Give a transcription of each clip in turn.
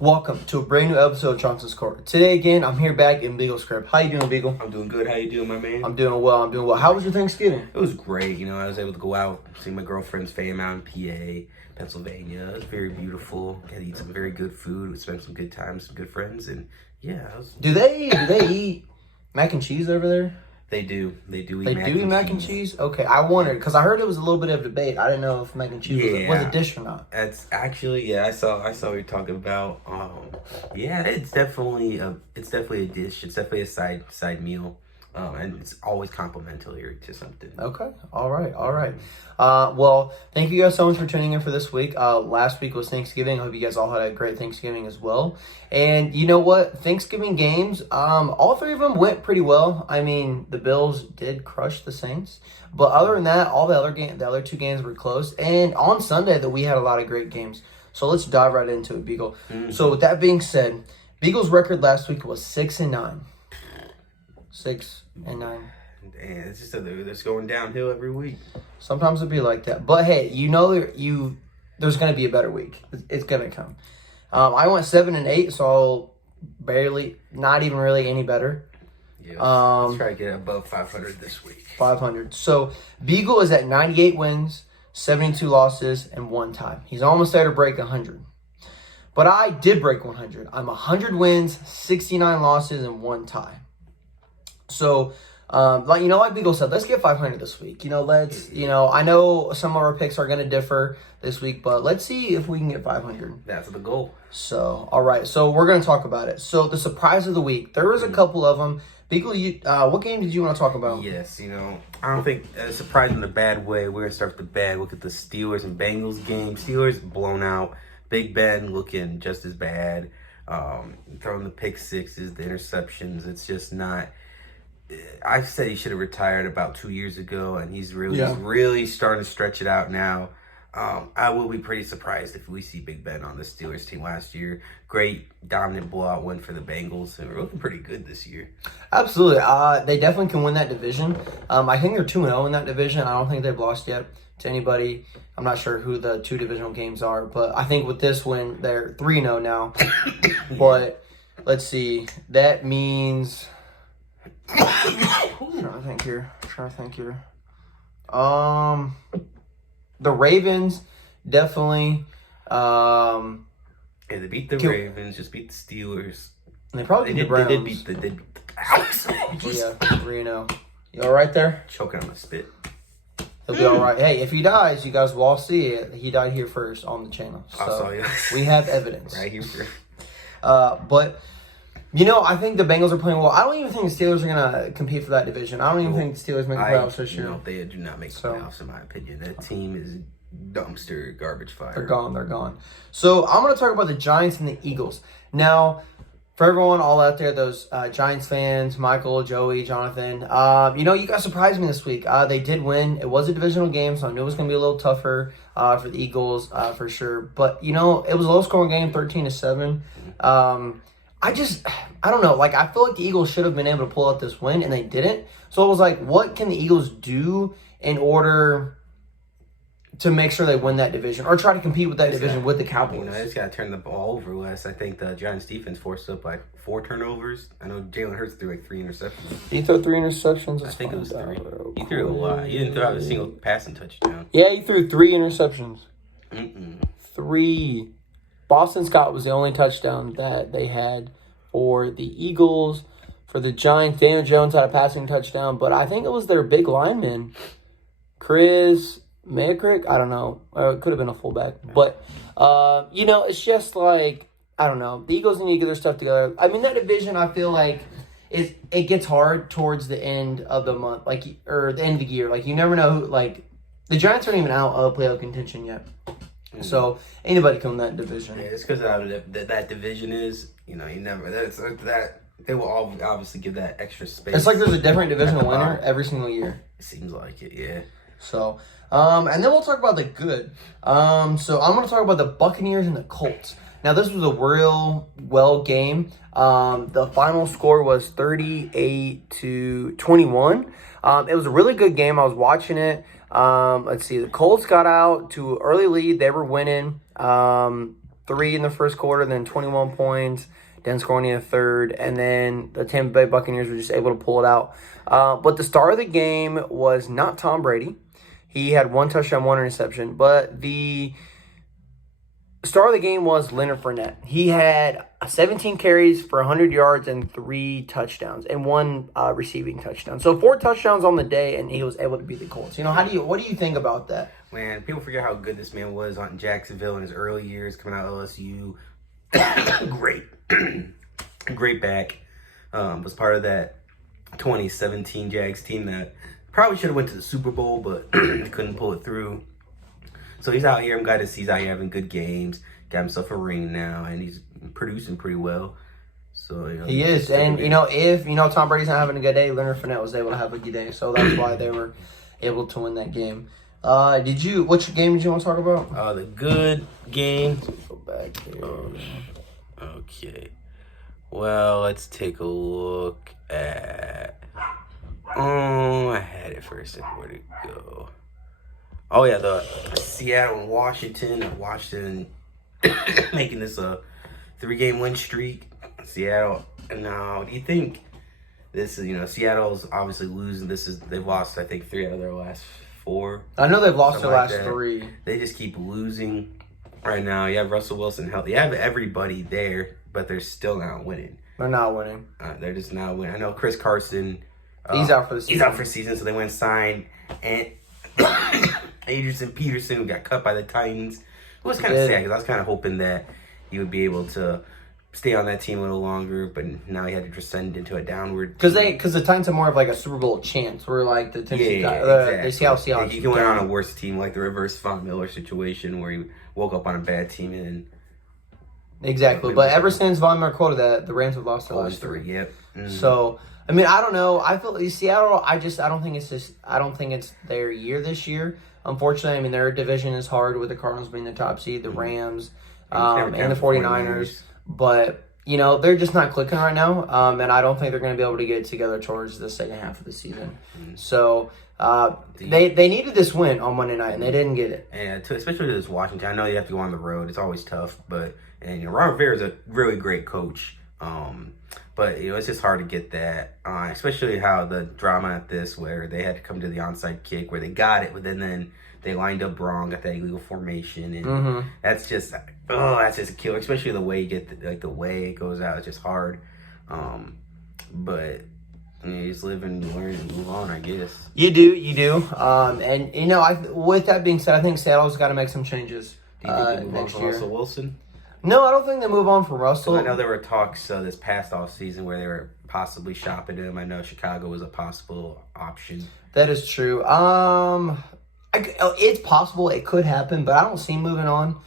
Welcome to a brand new episode of Johnson's Court. Today again, I'm here back in Beagle Script. How you doing, Beagle? I'm doing good. How you doing, my man? I'm doing well. How was your Thanksgiving? It was great. I was able to go out, see my girlfriend's fam out in PA, Pennsylvania. It was very beautiful. Got to eat some very good food. We spent some good time, some good friends, and yeah. Do they eat mac and cheese over there? They do. They do eat They do eat mac and cheese? Okay, I wondered, because I heard it was a little bit of debate. I didn't know if mac and cheese was a dish or not. It's actually, I saw what you're talking about. It's definitely a dish. It's definitely a side meal. And it's always complimentary to something. Okay. All right. Well, thank you guys so much for tuning in for this week. Last week was Thanksgiving. I hope you guys all had a great Thanksgiving as well. And you know what? Thanksgiving games, all three of them went pretty well. I mean, the Bills did crush the Saints. But other than that, all the other two games were close. And on Sunday, we had a lot of great games. So let's dive right into it, Beagle. Mm-hmm. So with that being said, Beagle's record last week was 6-9. 6-9. And it's just it's going downhill every week. Sometimes it'd be like that, but hey, there's gonna be a better week. It's gonna come. I went 7-8, so barely, not even really any better. Yeah, let's try to get above 500 this week. 500. So Beagle is at 98 wins, 72 losses, and 1 tie. He's almost there to break 100. But I did break 100. I'm 100 wins, 69 losses, and 1 tie. So, like Beagle said, let's get 500 this week. I know some of our picks are going to differ this week, but let's see if we can get 500. That's the goal. So, all right. So, we're going to talk about it. So, the surprise of the week, there was a couple of them. Beagle, what game did you want to talk about? Yes, I don't think a surprise in a bad way. We're going to start with the bad. Look at the Steelers and Bengals game. Steelers blown out. Big Ben looking just as bad. Throwing the pick sixes, the interceptions. It's just not... I said he should have retired about 2 years ago, and he's really starting to stretch it out now. I will be pretty surprised if we see Big Ben on the Steelers team last year. Great dominant blowout win for the Bengals, and we're looking pretty good this year. Absolutely. They definitely can win that division. I think they're 2-0 in that division. I don't think they've lost yet to anybody. I'm not sure who the two divisional games are, but I think with this win, they're 3-0 now. But let's see. That means... trying to think here. The Ravens definitely. They beat the Ravens. Just beat the Steelers. They probably beat the Browns. They did beat the Alex. Yeah, 3-0. You all right there? Choking on my spit. He'll be all right. Hey, if he dies, you guys will all see it. He died here first on the channel, so we have evidence right here. But. I think the Bengals are playing well. I don't even think the Steelers are going to compete for that division. I don't even think the Steelers make the playoffs this year. No, they do not make the playoffs, in my opinion. That team is dumpster garbage fire. They're gone. So I'm going to talk about the Giants and the Eagles. Now, for everyone all out there, those Giants fans, Michael, Joey, Jonathan, you guys surprised me this week. They did win. It was a divisional game, so I knew it was going to be a little tougher for the Eagles for sure. But, it was a low-scoring game, 13-7. I don't know. I feel like the Eagles should have been able to pull out this win, and they didn't. So it was like, what can the Eagles do in order to make sure they win that division or try to compete with that division with the Cowboys? They just got to turn the ball over less. I think the Giants defense forced up 4 turnovers. I know Jalen Hurts threw 3 interceptions. He threw 3 interceptions? I think it was 3. He threw a lot. He didn't throw out a single passing touchdown. Yeah, he threw 3 interceptions. 3. Boston Scott was the only touchdown that they had for the Eagles. For the Giants, Daniel Jones had a passing touchdown, but I think it was their big lineman, Chris Mayakrick. I don't know. It could have been a fullback. But, it's just I don't know. The Eagles need to get their stuff together. I mean, that division, I feel like, it gets hard towards the end of the month, or the end of the year. You never know who, the Giants aren't even out of playoff contention yet. So anybody can win that division. Yeah, it's because that division is, you never that they will all obviously give that extra space. It's like there's a different divisional winner every single year. It seems like it, yeah. So, and then we'll talk about the good. So I'm going to talk about the Buccaneers and the Colts. Now this was a real well game. The final score was 38-21. It was a really good game. I was watching it. Let's see. The Colts got out to an early lead. They were winning 3 3 in the first quarter, then 21 points, then scoring in the third, and then the Tampa Bay Buccaneers were just able to pull it out. But the star of the game was not Tom Brady. He had 1 touchdown, 1 interception. But the star of the game was Leonard Fournette. He had 17 carries for 100 yards and 3 touchdowns and 1 receiving touchdown. So 4 touchdowns on the day, and he was able to beat the Colts. What do you think about that? Man, people forget how good this man was on Jacksonville in his early years, coming out of LSU. Great. Great back. Was part of that 2017 Jags team that probably should have went to the Super Bowl, but couldn't pull it through. So he's out here. I'm glad to see he's out here having good games. Got himself a ring now, and he's producing pretty well. So he is. And, if, Tom Brady's not having a good day, Leonard Fournette was able to have a good day. So that's why they were able to win that game. Which game did you want to talk about? The good game. Go back here. Okay. Well, let's take a look at... I had it first. Where'd it go? Oh, yeah, the Seattle and Washington. Washington making this a 3-game win streak. Seattle. Now, do you think this is, Seattle's obviously losing. They've lost, I think, 3 out of their last 4. I know they've lost their last 3. They just keep losing right now. You have Russell Wilson healthy. You have everybody there, but they're still not winning. They're not winning. They're just not winning. I know Chris Carson. He's out for the season. He's out for the season, so they went and signed. And Adrian Peterson, who got cut by the Titans. It was kind of sad because I was kind of hoping that he would be able to stay on that team a little longer, but now he had to descend into a downward. Because the Titans are more of like a Super Bowl chance. Where like the Tennessee exactly. They see how Seahawks. He went on a worse team, like the reverse Von Miller situation, where he woke up on a bad team and. Exactly, but ever since Von Miller quoted that, the Rams have lost their last 3. Yep. Mm-hmm. So I don't know. I feel Seattle. I don't think it's their year this year. Unfortunately, their division is hard with the Cardinals being the top seed, the Rams, and the 49ers. But, they're just not clicking right now. And I don't think they're going to be able to get it together towards the second half of the season. Mm-hmm. So they needed this win on Monday night, and they didn't get it. And especially to this Washington, I know you have to go on the road. It's always tough. But Ron Rivera is a really great coach. But, it's just hard to get that, especially how the drama at this, where they had to come to the onside kick, where they got it, but then they lined up wrong, got that illegal formation, and that's just a killer, especially the way you get, the way it goes out, it's just hard. But, you just live and learn and move on, I guess. You do. And, with that being said, I think Seattle's got to make some changes Do you think they move on next from year. Russell Wilson? No, I don't think they move on from Russell. I know there were talks this past offseason where they were possibly shopping him. I know Chicago was a possible option. That is true. It's possible it could happen, but I don't see him moving on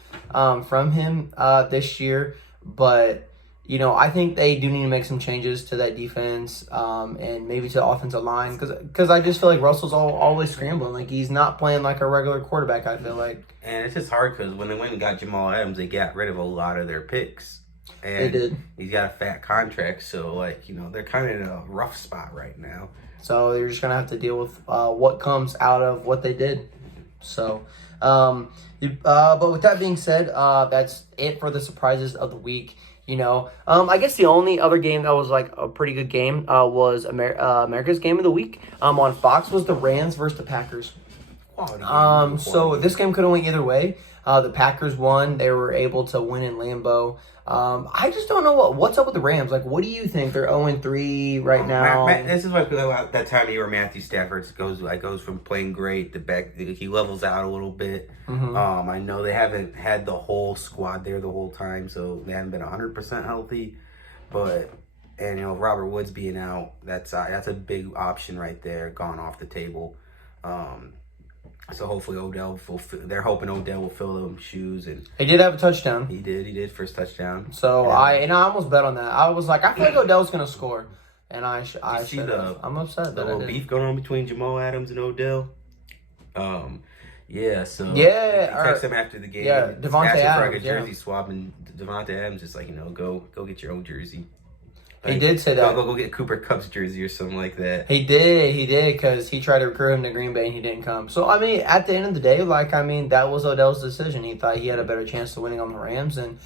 from him this year. But, I think they do need to make some changes to that defense and maybe to the offensive line because I just feel like Russell's always scrambling. Like, he's not playing like a regular quarterback, I feel like. And it's just hard because when they went and got Jamal Adams, they got rid of a lot of their picks. And they did. He's got a fat contract, so, they're kind of in a rough spot right now. So you're just going to have to deal with what comes out of what they did. So, but with that being said, that's it for the surprises of the week. I guess the only other game that was like a pretty good game was America's Game of the Week on Fox was the Rams versus the Packers. So this game could have went either way. The Packers won. They were able to win in Lambeau. I just don't know what's up with the Rams. Like, what do you think? They're 0-3 right now. This is what that time of year where Matthew Stafford goes from playing great to back. He levels out a little bit. Mm-hmm. I know they haven't had the whole squad there the whole time, so they haven't been 100% healthy. But Robert Woods being out, that's a big option right there, gone off the table. So hopefully they're hoping Odell will fill them shoes, and he did have a touchdown. He did first touchdown. So I almost bet on that. I was like, I feel like Odell's gonna score, and I'm upset. The little beef going on between Jamal Adams and Odell. Yeah. So text him after the game. Yeah, Devontae Adams. For like a jersey swap, and Devontae Adams just like go get your own jersey. He did say that. Go get Cooper Kupp's jersey or something like that. He did, because he tried to recruit him to Green Bay and he didn't come. So, I mean, at the end of the day, that was Odell's decision. He thought he had a better chance of winning on the Rams, and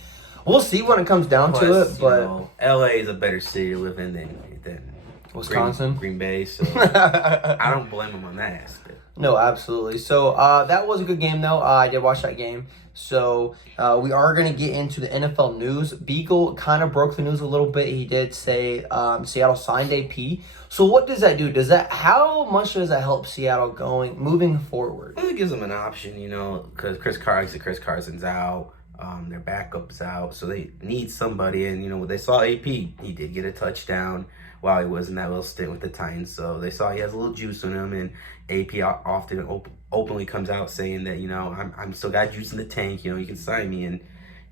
we'll see when it comes down to it. But LA is a better city to live in than Wisconsin, Green Bay. So I don't blame him on that aspect. No, absolutely. So that was a good game, though. I did watch that game. So we are going to get into the NFL news. Beagle kind of broke the news a little bit. He did say Seattle signed AP. So what does that do? How much does that help Seattle moving forward? Well, it gives them an option, because Chris Carson's out. Their backup's out, so they need somebody. And when they saw AP, he did get a touchdown while he was in that little stint with the Titans. So they saw he has a little juice in him, and AP often openly comes out saying that I'm still got juice in the tank. You can sign me, and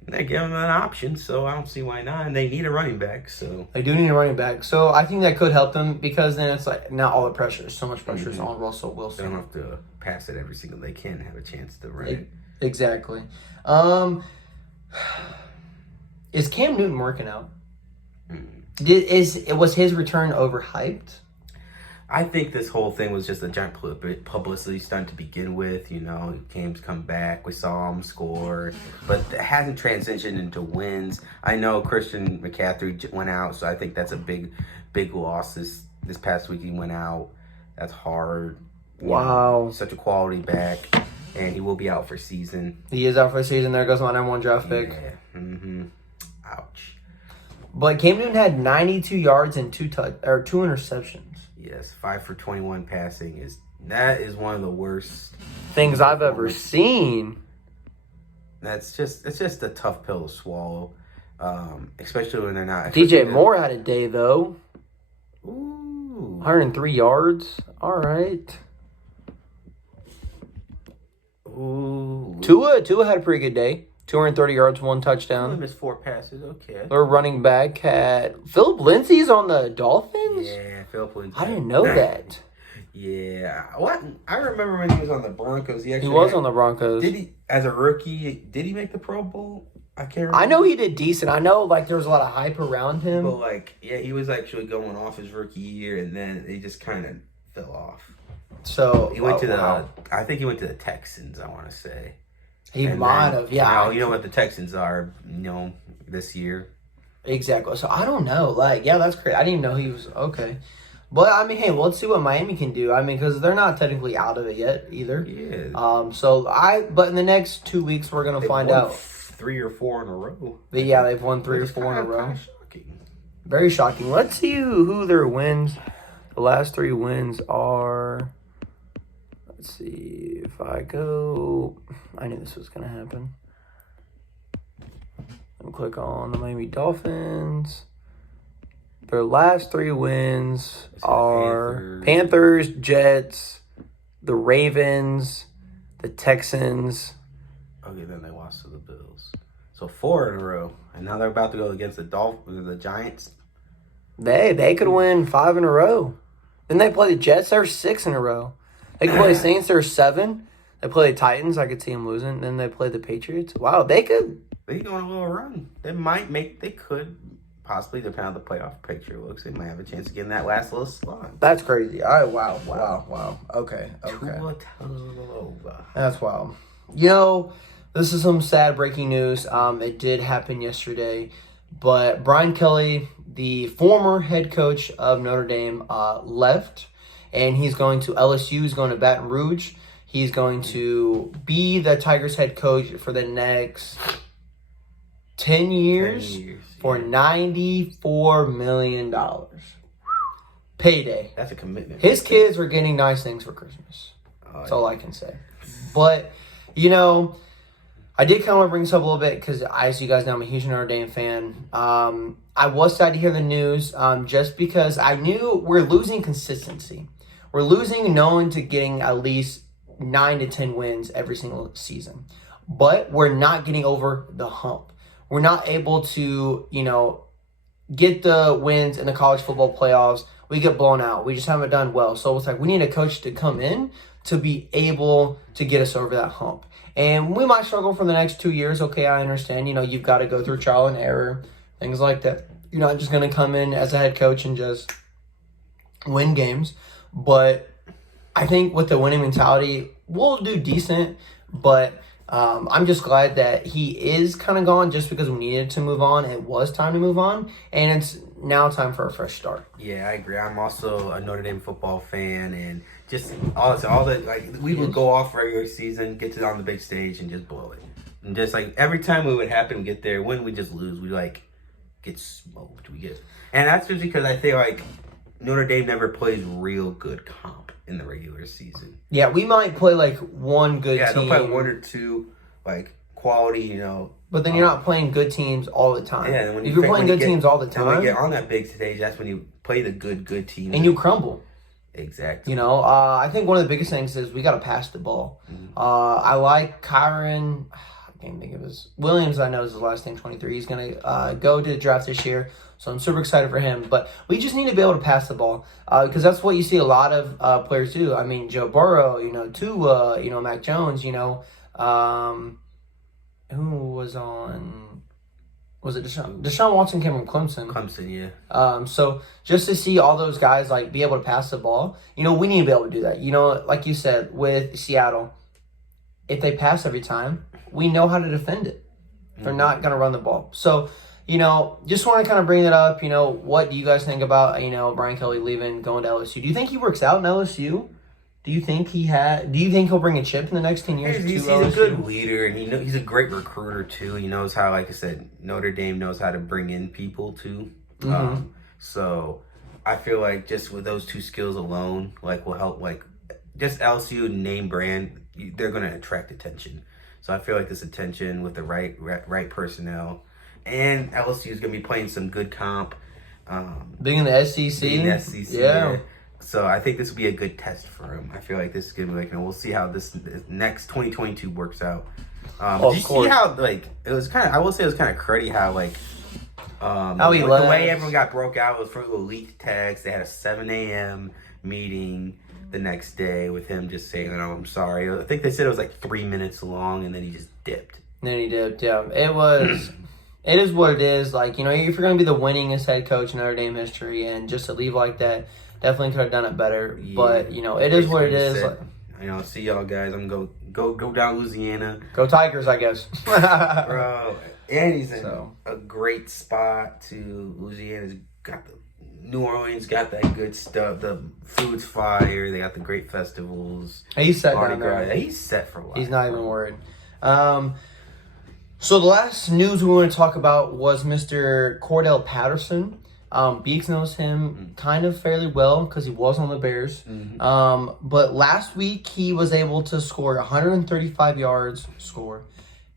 they give him an option. So I don't see why not. And they need a running back, so they do need a running back. So I think that could help them, because then it's like not all the pressure. So much pressure is on Russell Wilson. They don't have to pass it every single. They can have a chance to run it. Exactly. Is Cam Newton working out? Was his return overhyped? I think this whole thing was just a giant publicity stunt to begin with. Cam's come back. We saw him score, but it hasn't transitioned into wins. I know Christian McCaffrey went out, so I think that's a big loss this past week. He went out. That's hard. Wow. Such a quality back, and he will be out for season. He is out for the season. There goes my #1 draft pick. Yeah. Ouch. But Cam Newton had 92 yards and 2 interceptions. Yes, 5 for 21 passing is one of the worst things I've ever seen. It's just a tough pill to swallow, especially when they're not. DJ Moore had a day though. Ooh, 103 yards. All right. Ooh. Tua had a pretty good day. 230 yards, 1 touchdown. He missed 4 passes. Okay. Their running back had Philip Lindsay's on the Dolphins. Yeah, Philip Lindsay. I didn't know that. Yeah. What? I remember when he was on the Broncos. He was on the Broncos. Did he, as a rookie, did he make the Pro Bowl? I can't remember. I know he did decent. I know there was a lot of hype around him. But he was actually going off his rookie year, and then he just kind of fell off. So he went I think he went to the Texans, I want to say. He might have, yeah. You know what the Texans are, this year. Exactly. So I don't know. That's crazy. I didn't even know he was okay. But I mean, hey, let's see what Miami can do. I mean, because they're not technically out of it yet either. Yeah. But in the next 2 weeks, we're gonna find out 3 or 4 in a row. Yeah, they've won 3 or 4 in a row. Shocking. Very shocking. Let's see who their wins. The last 3 wins are. Let's see if I go. I knew this was going to happen. I'll click on the Miami Dolphins. Their last 3 wins are Panthers, Jets, the Ravens, the Texans. Okay, then they lost to the Bills. So 4 in a row. And now they're about to go against the Giants. They could win 5 in a row. Then they play the Jets. They're 6 in a row. They could play the Saints. They're 7. They play the Titans. I could see them losing. Then they play the Patriots. Wow, they could. They go on a little run. They could possibly, depending on the playoff picture looks, they might have a chance of getting that last little slot. That's crazy. All right, wow. Okay. Tua Tagovailoa. That's wild. This is some sad breaking news. It did happen yesterday. But Brian Kelly, the former head coach of Notre Dame, left. And he's going to LSU. He's going to Baton Rouge. He's going to be the Tigers head coach for the next 10 years for $94 million. Payday. That's a commitment. His kids were getting nice things for Christmas. That's all I can say. But, I did kind of want to bring this up a little bit because, as you guys know, I'm a huge Notre Dame fan. I was sad to hear the news just because I knew we're losing consistency. We're losing knowing to getting at least 9 to 10 wins every single season. But we're not getting over the hump. We're not able to, get the wins in the college football playoffs. We get blown out. We just haven't done well. So it's we need a coach to come in to be able to get us over that hump. And we might struggle for the next 2 years. Okay, I understand. You've got to go through trial and error, things like that. You're not just going to come in as a head coach and just win games. But I think with the winning mentality, we'll do decent. But I'm just glad that he is kind of gone just because we needed to move on. It was time to move on. And it's now time for a fresh start. Yeah, I agree. I'm also a Notre Dame football fan, and just all the like we would go off regular season, get to on the big stage, and just blow it. And just like every time it would happen, get there, when we just lose, we like get smoked. And that's just because I feel like Notre Dame never plays real good comp in the regular season. Yeah, we might play like one good team. Yeah, they'll play one or two like quality, But then you're not playing good teams all the time. Yeah, and if you're playing good teams all the time, when you get on that big stage, that's when you play the good teams. And you crumble. Exactly. I think one of the biggest things is we got to pass the ball. Mm-hmm. I like Kyron. I can't think of his Williams. I know is his last name. 23. He's gonna go to the draft this year, so I'm super excited for him. But we just need to be able to pass the ball because that's what you see a lot of players do. I mean, Joe Burrow, Tua, Mac Jones, who was on. Was it Deshaun? Deshaun Watson came from Clemson. Clemson, yeah. So just to see all those guys like be able to pass the ball, we need to be able to do that. Like you said with Seattle, if they pass every time, we know how to defend it. They're not going to run the ball. So, just want to kind of bring that up. What do you guys think about Brian Kelly leaving, going to LSU? Do you think he works out in LSU? Do you think he'll bring a chip in the next 10 years? He's a good leader, and he's a great recruiter too. He knows how, like I said, Notre Dame knows how to bring in people too. Mm-hmm. So I feel like just with those two skills alone, like will help. Like just LSU name brand, they're going to attract attention. So I feel like this attention with the right personnel, and LSU is going to be playing some good comp. Being in the SEC, yeah. So I think this will be a good test for him. I feel like this is gonna be we'll see how this next 2022 works out. Did you see how it was kind of? I will say it was kind of cruddy how how he left. The way everyone got broke out was through the leaked text. They had a 7 a.m. meeting the next day with him just saying, I'm sorry. I think they said it was like 3 minutes long, and then he just dipped. Yeah. It is what it is. Like, if you're going to be the winningest head coach in Notre Dame history and just to leave like that, definitely could have done it better. Yeah. But, it is what it is. See y'all guys. I'm going to go down Louisiana. Go Tigers, I guess. Bro, and he's in a great spot too. Louisiana's got New Orleans got that good stuff. The food's fire. They got the great festivals. He's set down there. He's set for a while. He's not even worried. So the last news we want to talk about was Mr. Cordell Patterson. Beeks knows him kind of fairly well because he was on the Bears. Mm-hmm. But last week he was able to score 135 yards.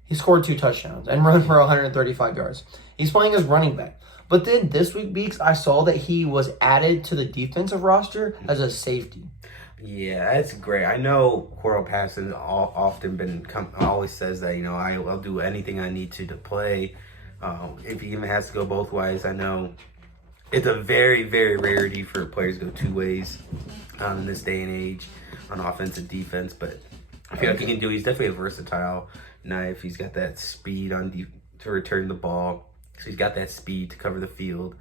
He scored 2 touchdowns and run for 135 yards. He's playing as running back. But then this week, Beeks, I saw that he was added to the defensive roster as a safety. Yeah, that's great. I know Cordell Patterson always says that, I'll do anything I need to play. If he even has to go both ways, I know it's a very, very rarity for players to go 2 ways in this day and age on offense and defense. But I feel like he's definitely a versatile knife. He's got that speed to return the ball. So he's got that speed to cover the field.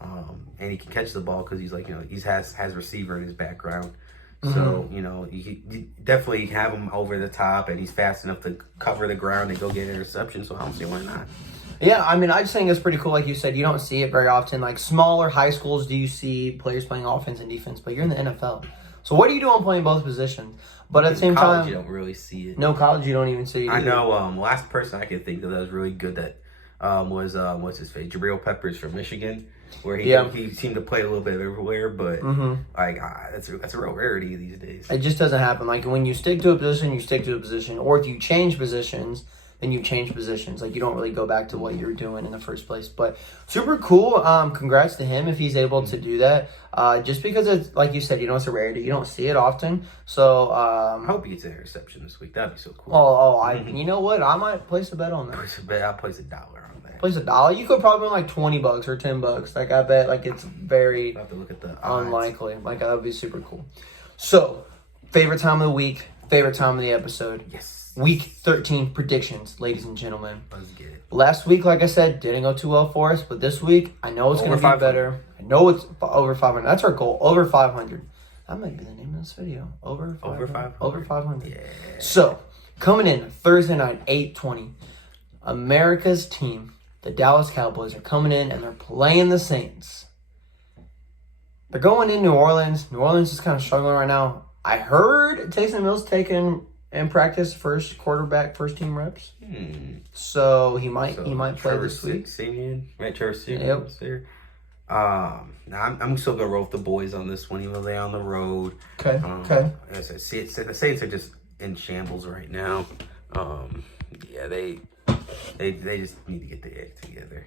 And he can catch the ball because he's he has receiver in his background. Mm-hmm. So, you definitely have him over the top, and he's fast enough to cover the ground and go get an interception, so I don't see why not. Yeah, I mean, I just think it's pretty cool. Like you said, you don't see it very often. Like, smaller high schools, do you see players playing offense and defense, but you're in the NFL. So what are you doing playing both positions? But at the same time, you don't really see it. No, college, you don't even see it. I know, last person I could think of that was really good that was, what's his face, Jabril Peppers from Michigan. Where he seemed to play a little bit everywhere, but that's a real rarity these days. It just doesn't happen. Like when you stick to a position, you stick to a position, or if you change positions, then you change positions. Like you don't really go back to what you were doing in the first place. But super cool. Congrats to him if he's able to do that. Just because it's like you said, it's a rarity. You don't see it often. So I hope he gets an interception this week. That'd be so cool. You know what? I might place a bet on that. I'll place $1 on that. Place $1. You could probably win like $20 or $10. Like I bet, like it's very I'll have to look at the unlikely. Like that would be super cool. So, favorite time of the week, favorite time of the episode. Yes. Week 13 predictions, ladies and gentlemen. Let's get it. Last week, like I said, didn't go too well for us, but this week, I know it's going to be 500. better. I know it's over 500. That's our goal, over 500. That might be the name of this video. Over 500. Over 500. Yeah. So, coming in Thursday night, 8:20, America's team, the Dallas Cowboys, are coming in and they're playing the Saints. They're going in New Orleans. New Orleans is kind of struggling right now. I heard Taysom Hill's taking in practice first team reps. So he might play this week. Trevor Siemian there. I'm still gonna roll with the boys on this one, even though they're on the road. Okay. As I said, the Saints are just in shambles right now. They just need to get their act together.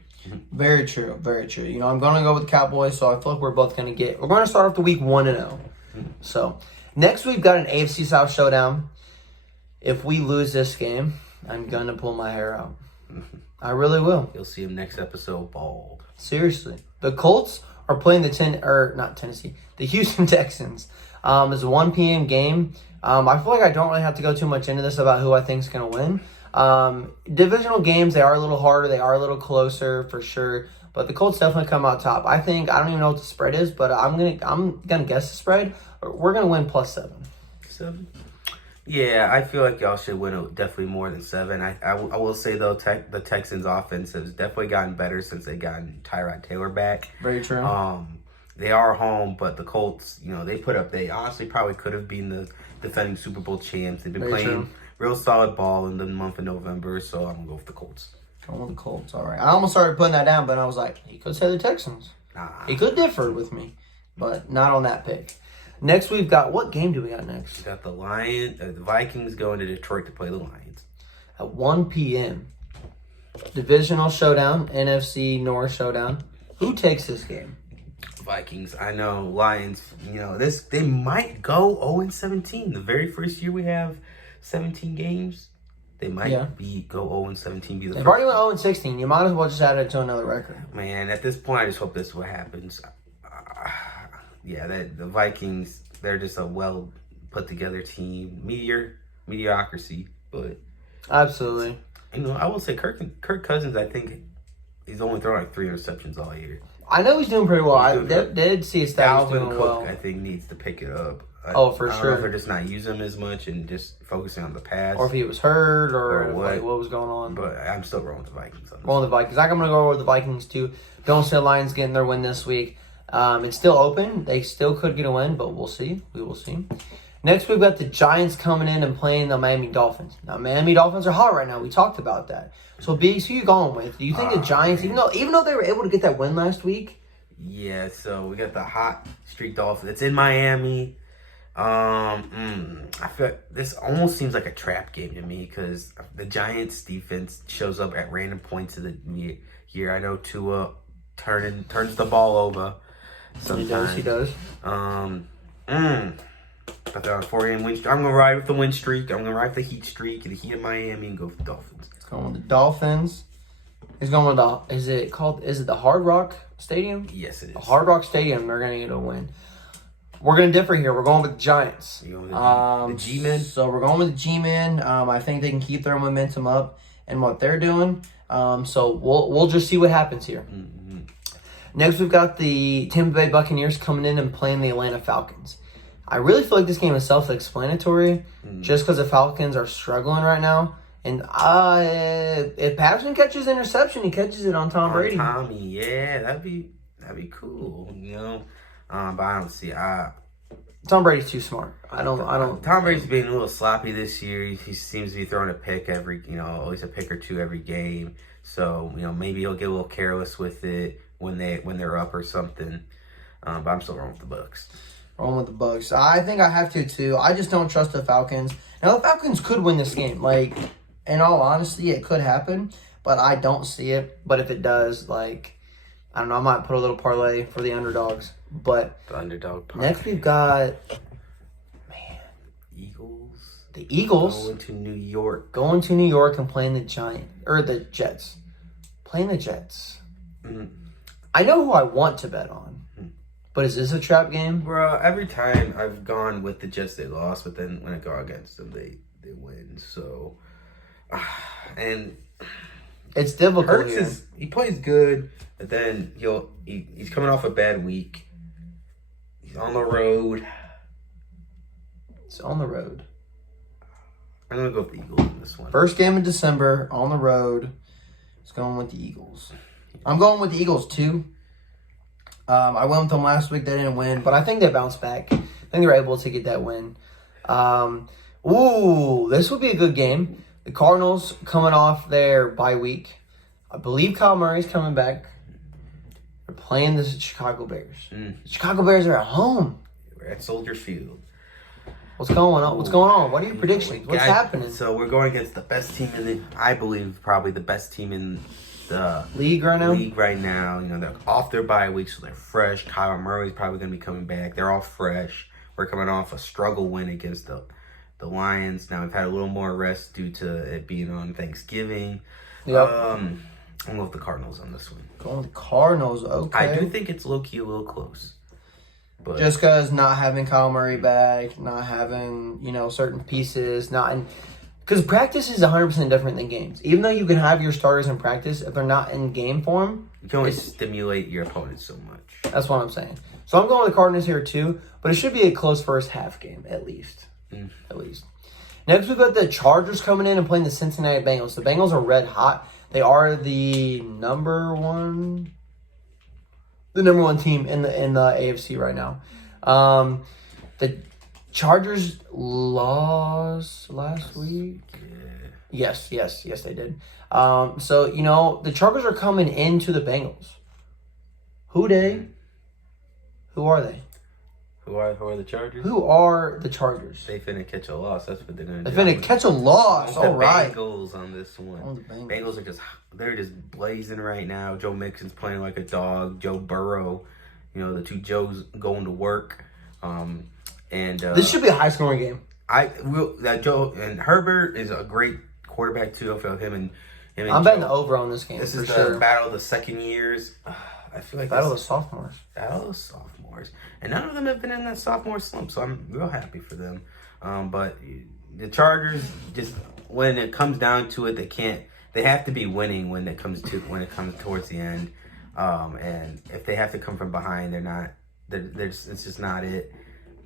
Very true. Very true. You know, I'm gonna go with the Cowboys, so I feel like we're gonna start off the week 1-0. So next we've got an AFC South showdown. If we lose this game, I'm gonna pull my hair out. I really will. You'll see him next episode bald. Seriously. The Colts are playing the Houston Texans. It's a 1 p.m. game. I feel like I don't really have to go too much into this about who I think is going to win. Divisional games, they are a little harder. They are a little closer for sure. But the Colts definitely come out top. I don't even know what the spread is, but I'm gonna guess the spread. We're gonna win +7. 7? Yeah, I feel like y'all should win definitely more than 7. I will say, though, the Texans' offense has definitely gotten better since they gotten Tyrod Taylor back. Very true. They are home, but the Colts, they honestly probably could have been the defending Super Bowl champs. They've been playing real solid ball in the month of November, so I'm going to go with the Colts. Going with the Colts, all right. I almost started putting that down, but I was like, he could say the Texans. He could differ with me, but not on that pick. Next, we've got, what game do we got next? We got the Vikings going to Detroit to play the Lions. At 1 p.m. Divisional showdown, NFC North showdown. Who takes this game? Vikings. I know. Lions, they might go 0-17. The very first year we have 17 games, they might go 0-17. They've already went 0-16. You might as well just add it to another record. Man, at this point, I just hope this is what happens. The Vikings, they're just a well put together team. Mediocrity, but absolutely. I will say Kirk Cousins, I think he's only thrown like 3 interceptions all year. I know he's doing pretty well. I did see his stats doing Cook, well. I think, needs to pick it up. For I don't know if they're just not using him as much and just focusing on the pass. Or if he was hurt or what was going on. But I'm still rolling with the Vikings. Rolling the Vikings. I'm going to go with the Vikings too. Don't see the Lions getting their win this week. It's still open. They still could get a win, but we'll see. We will see. Next, we've got the Giants coming in and playing the Miami Dolphins. Now, Miami Dolphins are hot right now. We talked about that. So, Biggs, who you going with? Do you think the Giants, even though they were able to get that win last week? Yeah, so we got the hot streak Dolphins. It's in Miami. I feel like this almost seems like a trap game to me because the Giants' defense shows up at random points of the year. I know Tua turns the ball over sometimes. He does. But they're on a 4-game win streak. I'm going to ride with the win streak. I'm going to ride with the heat streak, the heat of Miami, and go with the Dolphins. He's going with the Dolphins. He's going with is it the Hard Rock Stadium? Yes, it is. The Hard Rock Stadium, they're going to get a win. We're going to differ here. We're going with the Giants. You going with the G-Men? So we're going with the G-Men. I think they can keep their momentum up and what they're doing. So we'll just see what happens here. Mm-hmm. Next, we've got the Tampa Bay Buccaneers coming in and playing the Atlanta Falcons. I really feel like this game is self-explanatory just because the Falcons are struggling right now. And if Patterson catches interception, he catches it on Tom Brady. Tommy, yeah, that'd be cool, But I don't see. Tom Brady's too smart. I don't. Tom Brady's being a little sloppy this year. He seems to be throwing a pick always a pick or two every game. So maybe he'll get a little careless with it when they're up or something. But I'm still wrong with the Bucs. Wrong with the Bucs. I think I have to too. I just don't trust the Falcons. Now the Falcons could win this game. Like, in all honesty, it could happen, but I don't see it. But if it does, I don't know, I might put a little parlay for the underdogs. But the underdog parlay. Next we've got Eagles. The Eagles going to New York and playing the Jets. Playing the Jets. Mm-hmm. I know who I want to bet on. But is this a trap game? Bro, every time I've gone with the Jets, they lost. But then when I go against them, they win. So, and It's difficult. Hurts he plays good, but then he's coming off a bad week. He's on the road. It's on the road. I'm gonna go with the Eagles in this one. First game in December on the road. It's going with the Eagles. I'm going with the Eagles too. I went with them last week. They didn't win, but I think they bounced back. I think they were able to get that win. This would be a good game. The Cardinals coming off their bye week. I believe Kyle Murray's coming back. They're playing the Chicago Bears. The Chicago Bears are at home. We're at Soldier Field. What's going on? What are your predictions? What's happening? So we're going against the best team I believe, probably the best team in the league right now. You know, they're off their bye week, so they're fresh. Kyler Murray's probably going to be coming back. They're all fresh. We're coming off a struggle win against the Lions. Now we've had a little more rest due to it being on Thanksgiving. Yep. I'm going with the Cardinals on this one. Going with the Cardinals, okay. I do think it's low-key a little close. But just because not having Kyle Murray back, not having, certain pieces, because practice is 100% different than games. Even though you can have your starters in practice, if they're not in game form, you can only stimulate your opponent so much. That's what I'm saying. So I'm going with the Cardinals here too, but it should be a close first half game at least. At least. Next, we've got the Chargers coming in and playing the Cincinnati Bengals. The Bengals are red hot. They are the number one team in the AFC right now. The Chargers lost last week. Yeah. Yes, they did. So the Chargers are coming into the Bengals. Who are they? Who are the Chargers? Who are the Chargers? They finna catch a loss. That's what they're gonna do. They finna catch a loss. All right. Bengals on this one. The Bengals are just blazing right now. Joe Mixon's playing like a dog. Joe Burrow, the two Joes going to work. This should be a high scoring game. Joe and Herbert is a great quarterback too. I feel him and I'm betting the over on this game. This for is the sure. battle of the second years. I feel like battle of sophomores. And none of them have been in that sophomore slump, so I'm real happy for them. But the Chargers, just when it comes down to it, they have to be winning when it comes towards the end. And if they have to come from behind, it's just not it.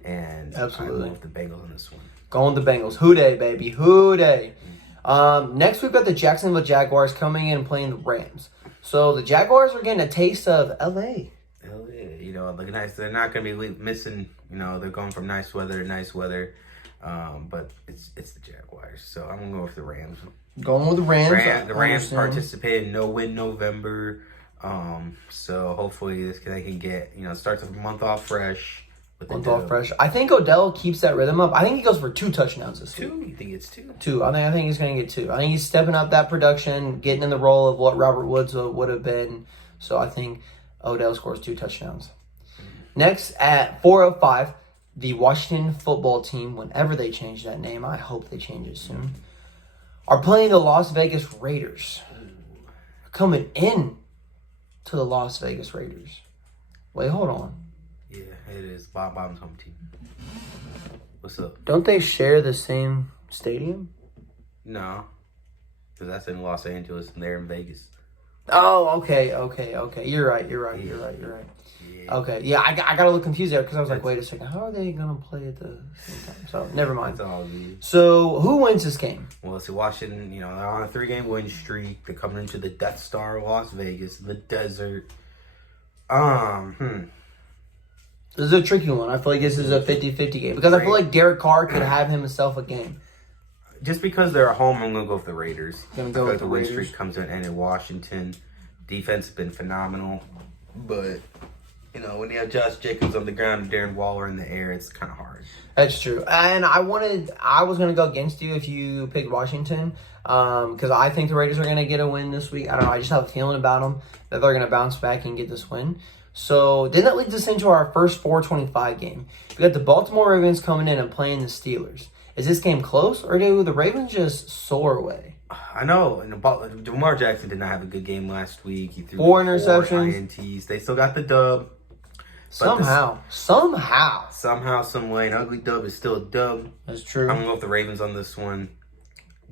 And absolutely, I love the Bengals on this one. Going with the Bengals. Who dey, baby? Who dey? Next, we've got the Jacksonville Jaguars coming in and playing the Rams. So the Jaguars are getting a taste of LA. They're not going to be missing. They're going from nice weather to nice weather. But it's the Jaguars, so I'm going to go with the Rams. Going with the Rams. The Rams participate in No Win November. So hopefully they can get start the month off fresh. I think Odell keeps that rhythm up. I think he goes for 2 touchdowns this week. 2? You think it's 2? 2. I think he's going to get 2. I think he's stepping up that production, getting in the role of what Robert Woods would have been. So I think Odell scores 2 touchdowns. Next, at 4:05, the Washington football team, whenever they change that name, I hope they change it soon, are playing the Las Vegas Raiders. Coming in to the Las Vegas Raiders. Wait, hold on. Yeah, it is. Bob's home team. What's up? Don't they share the same stadium? No. Because that's in Los Angeles and they're in Vegas. Oh, okay. You're right. Yeah. Okay, yeah, I got a little confused there because I was like, wait a second, how are they going to play at the same time? So, never mind. That's all good. So, who wins this game? Well, it's Washington, they're on a 3-game win streak. They're coming into the Death Star, Las Vegas, the desert. This is a tricky one. I feel like this is a 50-50 game because I feel like Derek Carr could have himself a game. Just because they're at home, I'm going to go with the Raiders. Gonna go with the win Raiders. streak comes to an end in Washington. Defense has been phenomenal. But, when you have Josh Jacobs on the ground and Darren Waller in the air, it's kind of hard. That's true. And I was going to go against you if you picked Washington because I think the Raiders are going to get a win this week. I don't know. I just have a feeling about them that they're going to bounce back and get this win. So then that leads us into our first 4:25 game. We got the Baltimore Ravens coming in and playing the Steelers. Is this game close or do the Ravens just soar away? I know. And Lamar Jackson did not have a good game last week. He threw 4 interceptions. 4 INTs. They still got the dub. Somehow, some way, an ugly dub is still a dub. That's true. I'm gonna go with the Ravens on this one.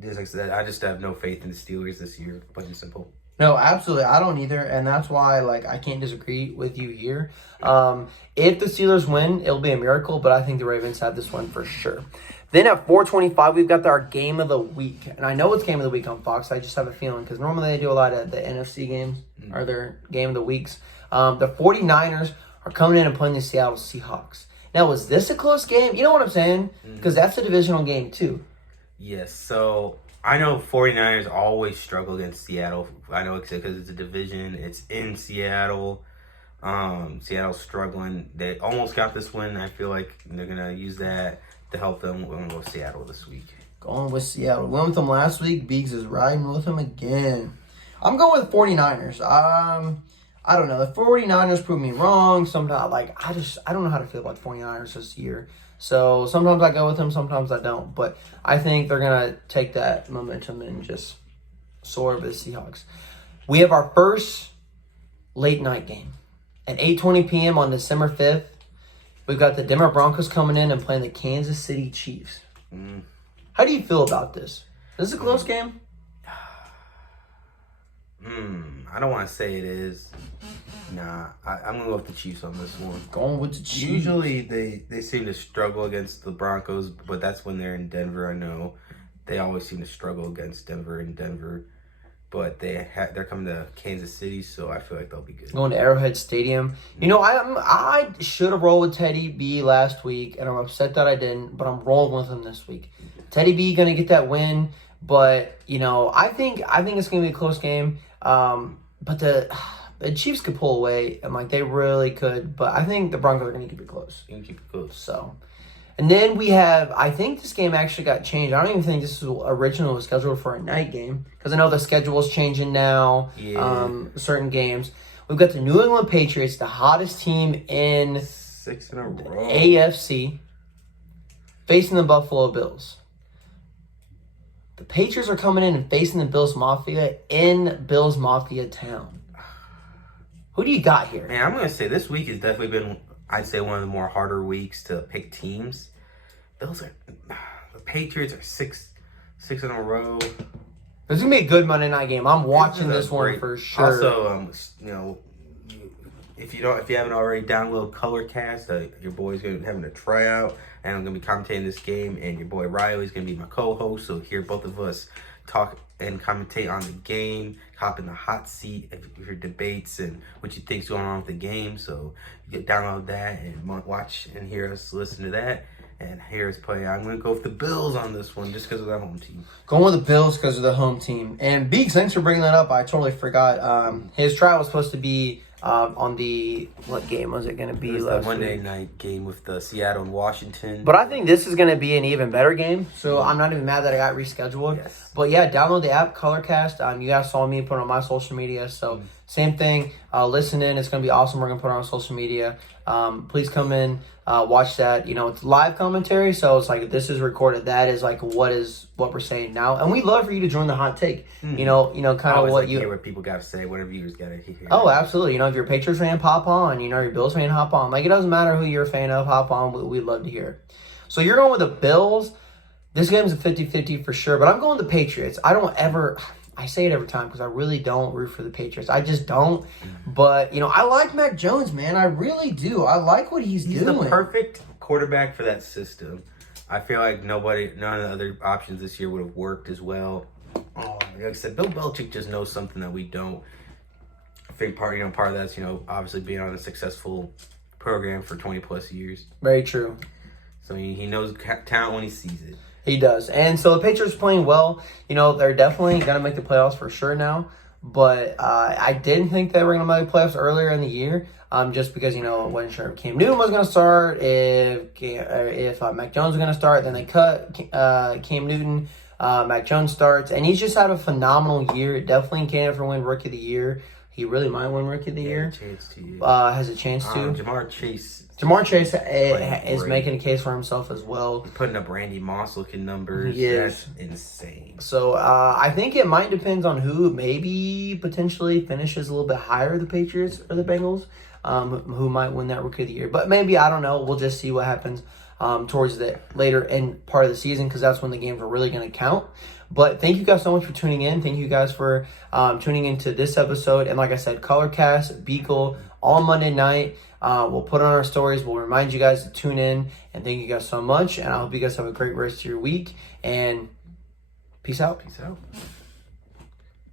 Just like I said, I just have no faith in the Steelers this year. Plain and simple. No, absolutely. I don't either, and that's why I can't disagree with you here. If the Steelers win, it'll be a miracle, but I think the Ravens have this one for sure. Then at 4:25, we've got our game of the week, and I know it's game of the week on Fox. I just have a feeling because normally they do a lot of the NFC games or their game of the weeks. The 49ers are coming in and playing the Seattle Seahawks. Now, was this a close game? You know what I'm saying? Because that's a divisional game too. Yes, so I know 49ers always struggle against Seattle. I know because it's a division. It's in Seattle. Seattle's struggling. They almost got this win. I feel like they're going to use that to help them. We're going to go with Seattle this week. Going with Seattle. Went with them last week. Beeks is riding with them again. I'm going with 49ers. I don't know. The 49ers prove me wrong. Sometimes, I don't know how to feel about the 49ers this year. So sometimes I go with them, sometimes I don't. But I think they're going to take that momentum and just soar over the Seahawks. We have our first late night game. At 8:20 p.m. on December 5th, we've got the Denver Broncos coming in and playing the Kansas City Chiefs. How do you feel about this? Is this a close game? I don't want to say it is. Nah, I'm going to go with the Chiefs on this one. Going with the Chiefs. Usually they seem to struggle against the Broncos, but that's when they're in Denver, I know. They always seem to struggle against Denver in Denver. But they're coming to Kansas City, so I feel like they'll be good. Going to Arrowhead Stadium. You know, I should have rolled with Teddy B last week, and I'm upset that I didn't, but I'm rolling with him this week. Teddy B going to get that win, but, you know, I think it's going to be a close game. But the Chiefs could pull away, and they really could. But I think the Broncos are going to keep it close. You can keep it close. So, and then we have. I think this game actually got changed. I don't even think this was originally scheduled for a night game because I know the schedule is changing now. Yeah. Certain games. We've got the New England Patriots, the hottest team in 6 in a row. AFC, facing the Buffalo Bills. The Patriots are coming in and facing the Bills Mafia in Bills Mafia town. Who do you got here? Man, I'm going to say this week has definitely been, I'd say, one of the more harder weeks to pick teams. The Patriots are six in a row. It's going to be a good Monday night game. I'm watching this one for sure. Also, you know, if you haven't already downloaded Colorcast, your boy's having a tryout, and I'm gonna be commentating this game, and your boy Riley's gonna be my co-host. So hear both of us talk and commentate on the game, hop in the hot seat if your debates and what you think's going on with the game. So you can download that and watch and hear us listen to that. And hear us play. I'm going to go with the Bills on this one just because of the home team. Going with the Bills because of the home team. And Beeks, thanks for bringing that up. I totally forgot. His trial was supposed to be on the, what game was it going to be? It was the Monday night game with the Seattle and Washington. But I think this is going to be an even better game. So I'm not even mad that it got rescheduled. Yes. But yeah, download the app, Colorcast. You guys saw me put it on my social media. So same thing. Listen in. It's going to be awesome. We're going to put it on social media. Please come in, watch that. You know, it's live commentary. So it's like this is recorded. That is like what we're saying now. And we'd love for you to join the hot take. You know, kind of what you hear what people got to say, what our viewers got to hear. Oh, absolutely. You know, if you're a Patriots fan, pop on. You know, your Bills fan, hop on. Like, it doesn't matter who you're a fan of, hop on. We'd love to hear it. So you're going with the Bills. This game's a 50-50 for sure, but I'm going with the Patriots. I say it every time because I really don't root for the Patriots. I just don't. But, you know, I like Mac Jones, man. I really do. I like what he's doing. He's the perfect quarterback for that system. I feel like none of the other options this year would have worked as well. Like I said, Bill Belichick just knows something that we don't. I think part of that's, obviously being on a successful program for 20 plus years. Very true. So he knows talent when he sees it. He does. And so the Patriots playing well. You know, they're definitely going to make the playoffs for sure now. But I didn't think they were going to make the playoffs earlier in the year. Just because, I wasn't sure if Cam Newton was going to start, if Mac Jones was going to start. Then they cut Cam Newton. Mac Jones starts. And he's just had a phenomenal year. Definitely candidate for win Rookie of the Year. He really might win Rookie of the Year. Has a chance to. Jamar Chase. Jamar Chase is making a case for himself as well. Putting up Randy Moss looking numbers. Yes. That's insane. So I think it might depend on who maybe potentially finishes a little bit higher, the Patriots or the Bengals, who might win that Rookie of the Year. But maybe, I don't know. We'll just see what happens towards the later end part of the season, because that's when the games are really going to count. But thank you guys so much for tuning in. Thank you guys for tuning into this episode. And like I said, Colorcast, Beagle, all Monday night. We'll put on our stories. We'll remind you guys to tune in. And thank you guys so much. And I hope you guys have a great rest of your week. And peace out. Peace out.